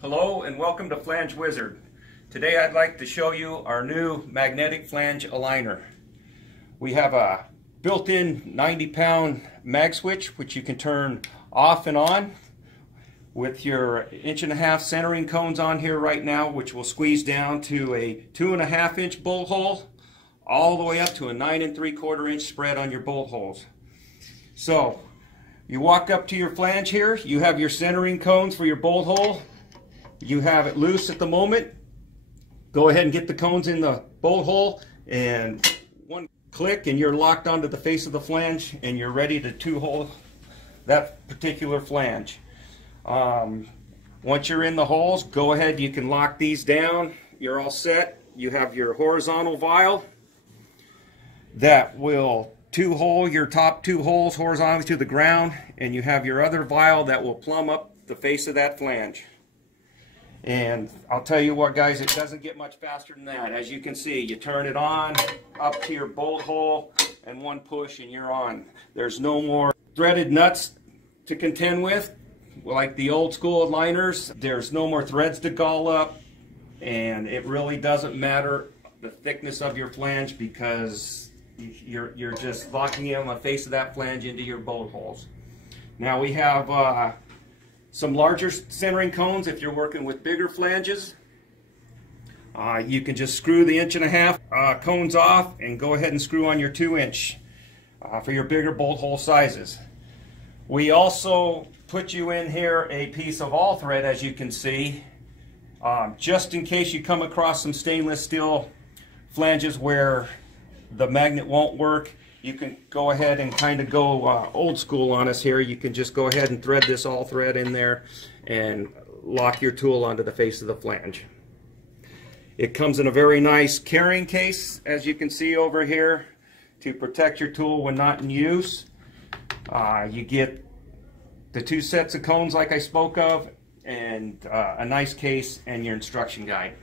Hello and welcome to Flange Wizard. Today I'd like to show you our new magnetic flange aligner. We have a built-in 90-pound mag switch which you can turn off and on with your 1.5" centering cones on here right now, which will squeeze down to a 2.5" bolt hole all the way up to a 9 3/4" spread on your bolt holes. So you walk up to your flange here, you have your centering cones for your bolt hole. You have it loose at the moment. Go ahead and get the cones in the bolt hole, and one click and you're locked onto the face of the flange and you're ready to two-hole that particular flange. Once you're in the holes, go ahead, you can lock these down. You're all set. You have your horizontal vial that will two-hole your top two holes horizontally to the ground, and you have your other vial that will plumb up the face of that flange. And I'll tell you what, guys, it doesn't get much faster than that. As you can see, you turn it on up to your bolt hole and one push and you're on. There's no more threaded nuts to contend with like the old school aligners. There's no more threads to gall up, and it really doesn't matter the thickness of your flange because you're just locking in on the face of that flange into your bolt holes. Now we have some larger centering cones. If you're working with bigger flanges, you can just screw the 1.5" cones off and go ahead and screw on your 2" for your bigger bolt hole sizes. We also put you in here a piece of all thread, as you can see, just in case you come across some stainless steel flanges where the magnet won't work. You can go ahead and kind of go old school on us here. You can just go ahead and thread this all thread in there and lock your tool onto the face of the flange. It comes in a very nice carrying case, as you can see over here, to protect your tool when not in use. You get the 2 sets of cones like I spoke of, and a nice case and your instruction guide.